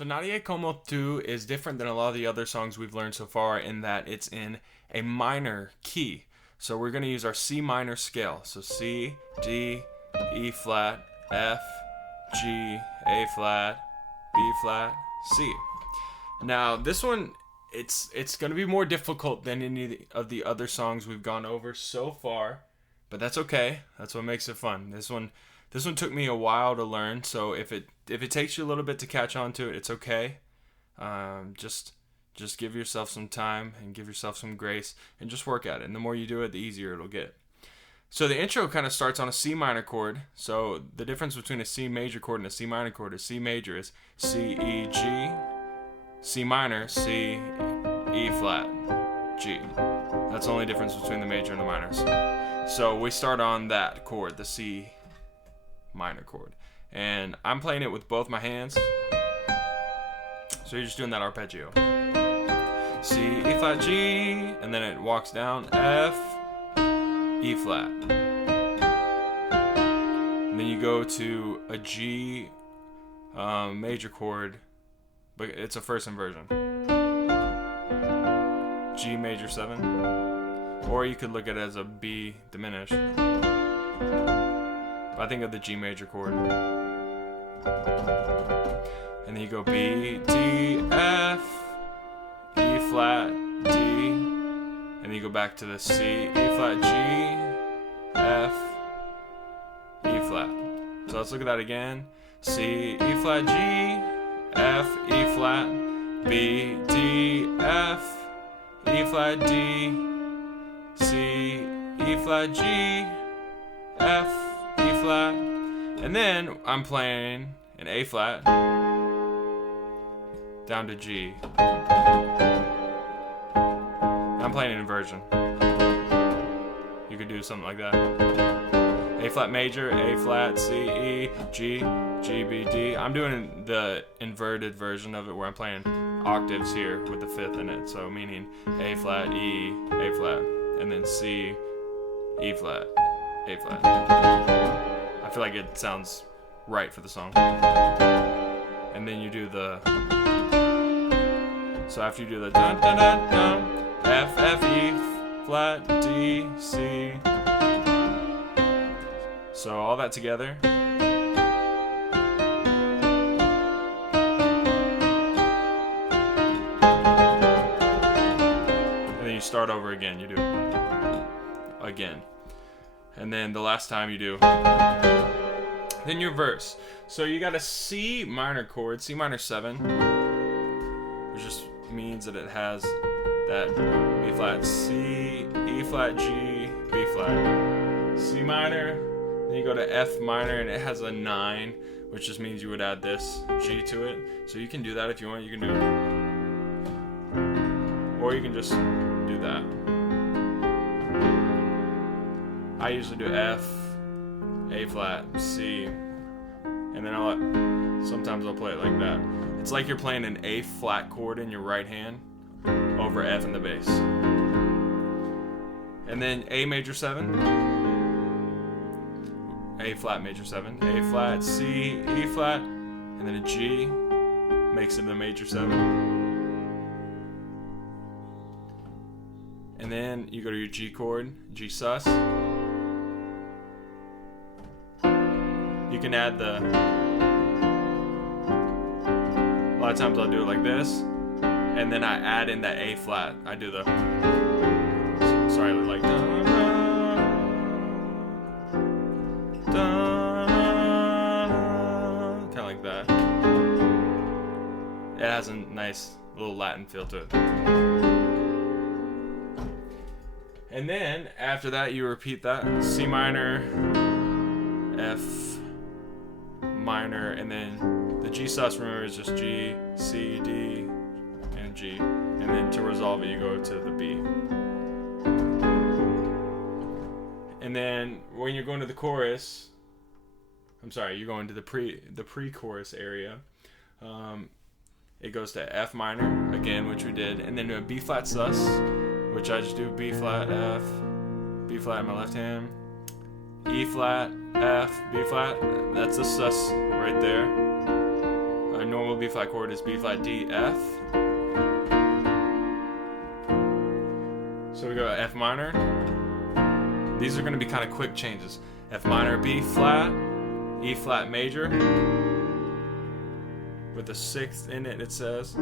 So Nadie Como Tu is different than a lot of the other songs we've learned so far in that it's in a minor key. So we're going to use our C minor scale. So C, D, E flat, F, G, A flat, B flat, C. Now this one, it's going to be more difficult than any of the other songs we've gone over so far, but that's okay. That's what makes it fun. This one took me a while to learn, so if it takes you a little bit to catch on to it, it's okay. Just give yourself some time and give yourself some grace and just work at it. And the more you do it, the easier it'll get. So the intro kind of starts on a C minor chord. So the difference between a C major chord and a C minor chord is C major is C, E, G, C minor, C, E flat, G. That's the only difference between the major and the minors. So we start on that chord, the C minor chord. And I'm playing it with both my hands. So you're just doing that arpeggio. C, E flat, G, and then it walks down F, E flat. And then you go to a G major chord, but it's a first inversion. G major 7. Or you could look at it as a B diminished. But I think of the G major chord. And then you go B, D, F, E flat, D, and then you go back to the C, E flat, G, F, E flat. So let's look at that again. C, E flat, G, F, E flat, B, D, F, E flat, D, C, E flat, G, F, E flat, and then I'm playing an A flat down to G. I'm playing an inversion. You could do something like that. A flat major, A flat, C, E, G, G, B, D. I'm doing the inverted version of it where I'm playing octaves here with the fifth in it. So meaning A flat, E, A flat, and then C, E flat, A flat. I feel like it sounds right for the song. And then you do the... So after you do the dun dun dun dun, F, F, E, flat, D, C. So all that together. And then you start over again. You do again. And then the last time you do. Then your verse. So you got a C minor chord, C minor 7, which just means that it has that B flat, C, E flat, G, B flat, C minor, then you go to F minor and it has a 9, which just means you would add this G to it. So you can do that if you want, you can do it. Or you can just do that. I usually do F, A flat, C, and then sometimes I'll play it like that. It's like you're playing an A flat chord in your right hand over F in the bass. And then A major 7, A flat major 7, A flat, C, E flat, and then a G makes it a major 7. And then you go to your G chord, G sus. You can add a lot of times I'll do it like this, and then I add in that A flat. I do the, sorry, like dun, dun, dun, kind of like that. It has a nice little Latin feel to it. And then after that you repeat that C minor, F minor, and then the G sus, remember, is just G, C, D, and G. And then to resolve it, you go to the B. And then when you're going to the chorus, you're going to the pre-chorus area. It goes to F minor again, which we did, and then a B flat sus, which I just do B flat, F, B flat in my left hand, E flat, F, B flat. That's a sus right there. A normal B flat chord is B flat D F. So we go F minor. These are going to be kind of quick changes. F minor, B flat, E flat major, with a sixth in it, it says. You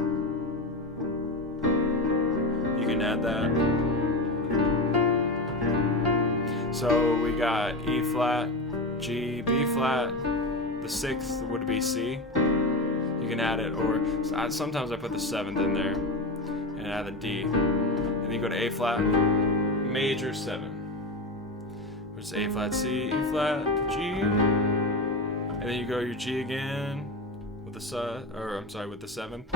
can add that. So we got E flat, G, B flat. The sixth would be C. You can add it, or sometimes I put the seventh in there and add the D. And then you go to A flat, major 7, which is A flat, C, E flat, G. And then you go your G again with the with the 7th.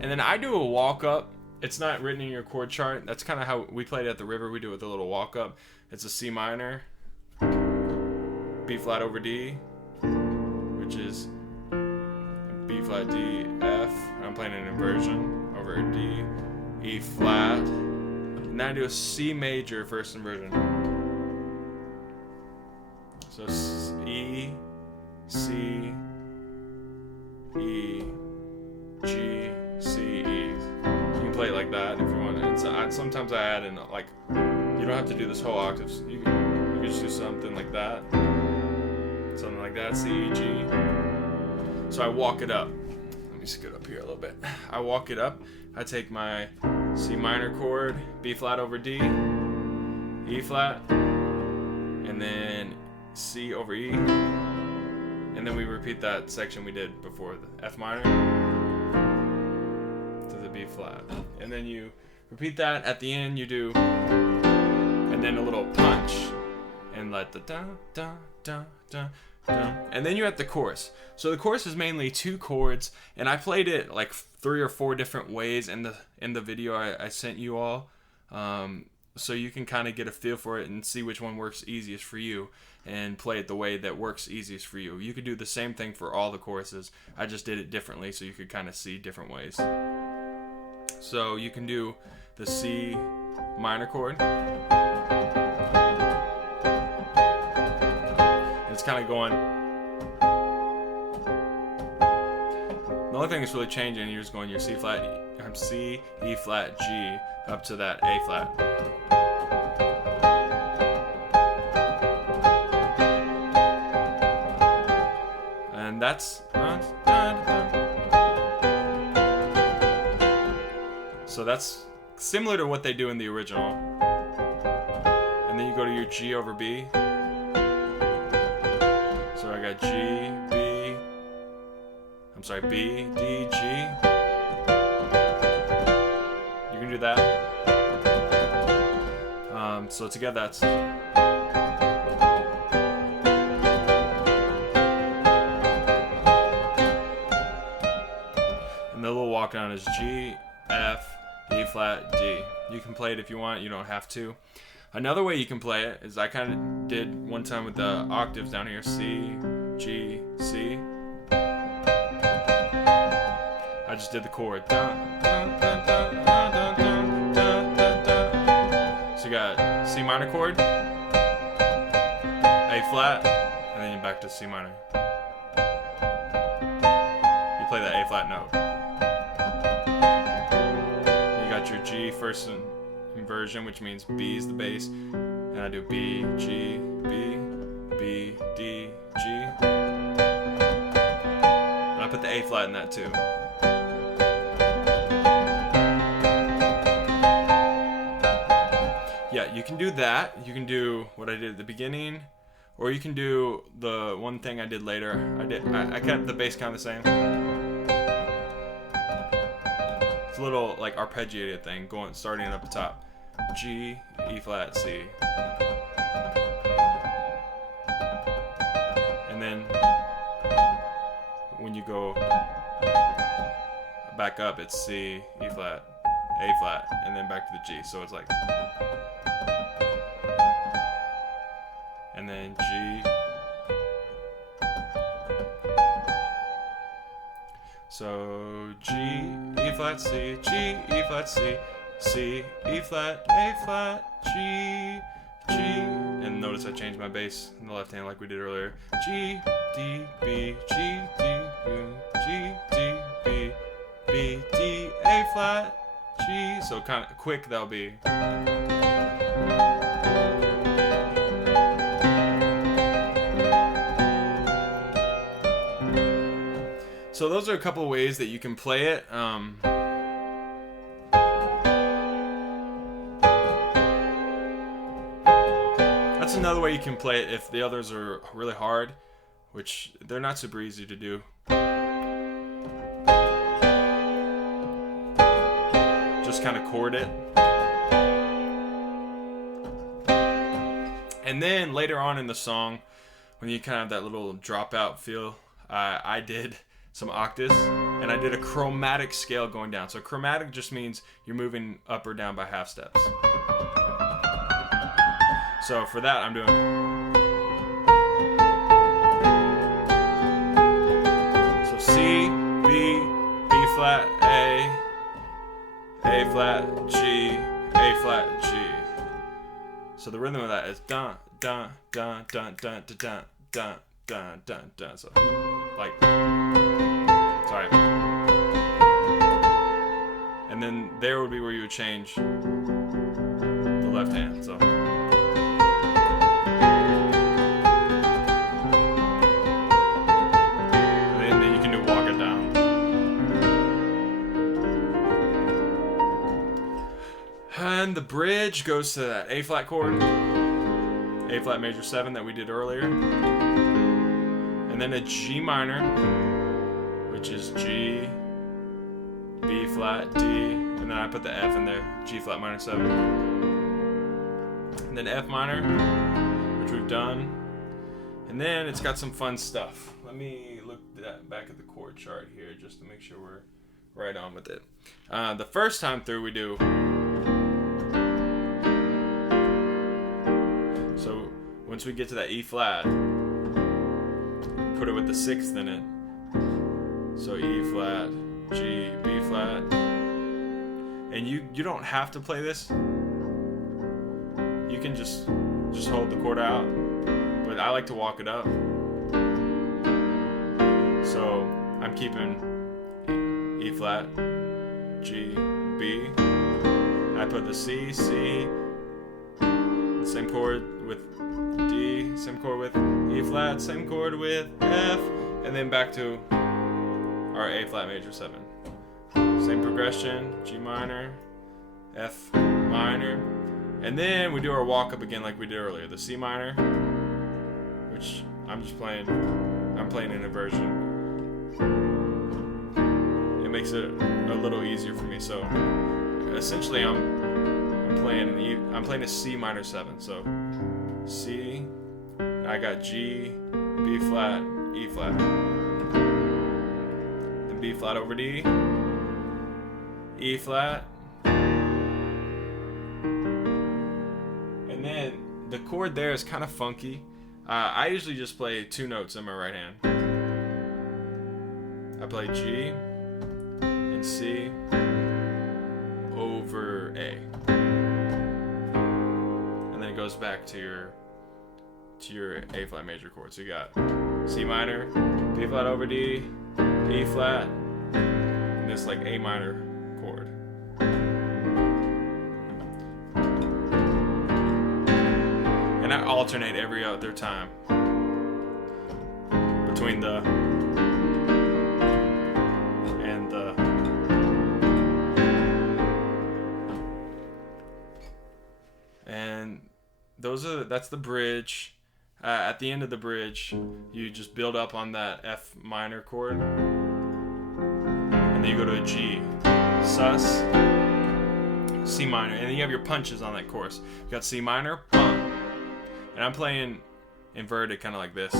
And then I do a walk up. It's not written in your chord chart. That's kind of how we played it at the river. We do it with a little walk up. It's a C minor, B flat over D, which is B flat D F. I'm playing an inversion over D, E flat. And then I do a C major first inversion. So E, C, E, G, C, E. You can play it like that if you want. Sometimes I add in, like, you don't have to do this whole octaves. You can just do something like that. Something like that, C, E, G. So I walk it up. Let me scoot up here a little bit. I walk it up. I take my C minor chord, B flat over D, E flat, and then C over E. And then we repeat that section we did before, the F minor to the B flat. And then you repeat that. At the end you do, and then a little punch, and let the da da da da da. And then you're at the chorus. So the chorus is mainly 2 chords, and I played it like 3 or 4 different ways in the video I sent you all. So you can kind of get a feel for it and see which one works easiest for you and play it the way that works easiest for you. You could do the same thing for all the choruses. I just did it differently so you could kind of see different ways. So you can do the C minor chord. It's kind of going. The only thing that's really changing, you're just going your C flat, C, E flat, G up to that A flat. And that's so that's similar to what they do in the original. And then you go to your G over B. So I got B, D, G. You can do that. So together that's. And the little walk down is G, F, E flat, D. You can play it if you want, you don't have to. Another way you can play it is I kind of did one time with the octaves down here, C, G, C. I just did the chord. So you got C minor chord, A flat, and then you're back to C minor. You play that A flat note. You got your G first inversion, which means B is the bass, and I do B, G, B, B, D, G. And I put the A flat in that too. Yeah, you can do that. You can do what I did at the beginning, or you can do the one thing I did later. I kept the bass kind of the same. It's a little like arpeggiated thing, starting up the top. G, E flat, C. And then when you go back up, it's C, E flat, A flat, and then back to the G. So it's like, and then G, so G, E flat, C, G, E flat, C, C, E flat, A flat, G, G, and And notice I changed my bass in the left hand like we did earlier. G, D, B, G, D, B, G, D, B, B, D, A flat, G. So kind of quick that'll be. So those are a couple of ways that you can play it. That's another way you can play it if the others are really hard, which they're not super easy to do. Just kind of chord it. And then later on in the song, when you kind of have that little dropout feel, I did some octaves, and I did a chromatic scale going down. So chromatic just means you're moving up or down by half steps. So for that, I'm doing. So C, B, B flat, A flat, G, A flat, G. So the rhythm of that is dun, dun, dun, dun, dun, dun, dun, dun, dun, dun, dun. So like. Sorry. And then there would be where you would change the left hand. So. And then you can do walk it down. And the bridge goes to that A flat chord, A flat major 7 that we did earlier. And then a G minor, which is G, B flat, D, and then I put the F in there, G flat minor 7. And then F minor, which we've done. And then it's got some fun stuff. Let me look back at the chord chart here just to make sure we're right on with it. The first time through we do. So once we get to that E flat, put it with the 6th in it. So E flat, G, B flat. And you don't have to play this. You can just hold the chord out. But I like to walk it up. So I'm keeping E flat, G, B. I put the C, the same chord with D, same chord with E flat, same chord with F, and then back to our A flat major 7. Same progression, G minor, F minor, and then we do our walk up again like we did earlier. The C minor, which I'm playing in inversion. It makes it a little easier for me. So essentially I'm playing a C minor 7. So C, I got G, B flat, E flat. B flat over D, E flat, and then the chord there is kind of funky. I usually just play 2 notes in my right hand. I play G and C over A, and then it goes back to your A flat major chord. So you got C minor, B flat over D, E flat, and this like A minor chord. And I alternate every other time between the and the. And that's the bridge. At the end of the bridge, you just build up on that F minor chord, and then you go to a G, sus, C minor, and then you have your punches on that chorus. You got C minor, bum, and I'm playing inverted, kind of like this.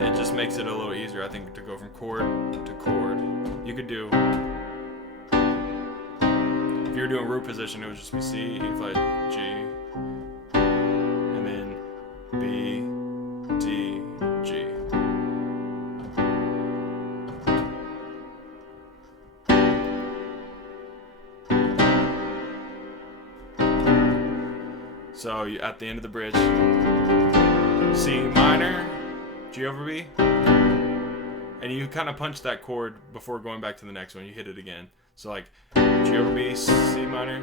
It just makes it a little easier, I think, to go from chord to chord. You could do, if you were doing root position, it would just be C, E flat, G. B, D, G. So at the end of the bridge, C minor, G over B, and you kind of punch that chord before going back to the next one. You hit it again. So like G over B, C minor.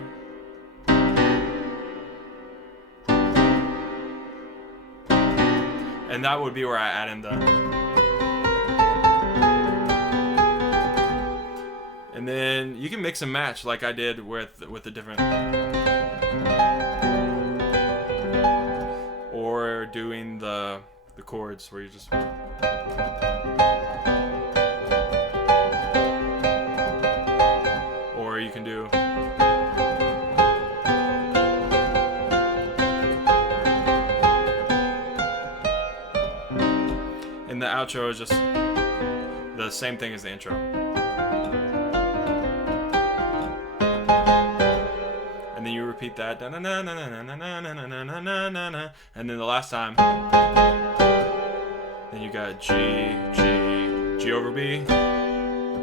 And that would be where I add in the. And then you can mix and match like I did with the different. Or doing the chords where you just. Or you can do. And the outro is just the same thing as the intro. And then you repeat that. And then the last time, then you got G, G, G over B,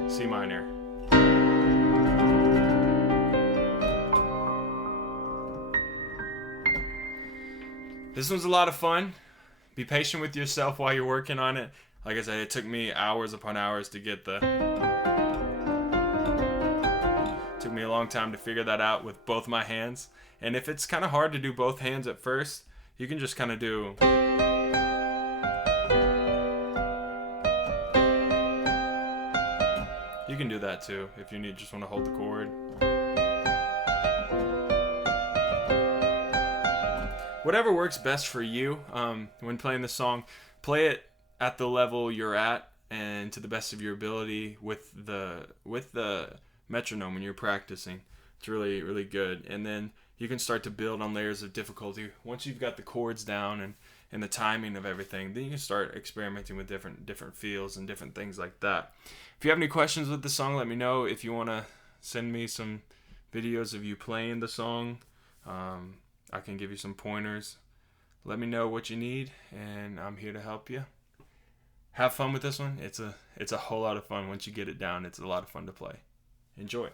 C minor. This one's a lot of fun. Be patient with yourself while you're working on it. Like I said, it took me hours upon hours to get the. Took me a long time to figure that out with both my hands. And if it's kind of hard to do both hands at first, you can just kind of do. You can do that too if you just want to hold the chord. Whatever works best for you when playing the song, play it at the level you're at and to the best of your ability with the metronome when you're practicing. It's really, really good. And then you can start to build on layers of difficulty. Once you've got the chords down and the timing of everything, then you can start experimenting with different feels and different things like that. If you have any questions with the song, let me know. If you want to send me some videos of you playing the song, I can give you some pointers. Let me know what you need, and I'm here to help you. Have fun with this one. It's a whole lot of fun. Once you get it down, it's a lot of fun to play. Enjoy.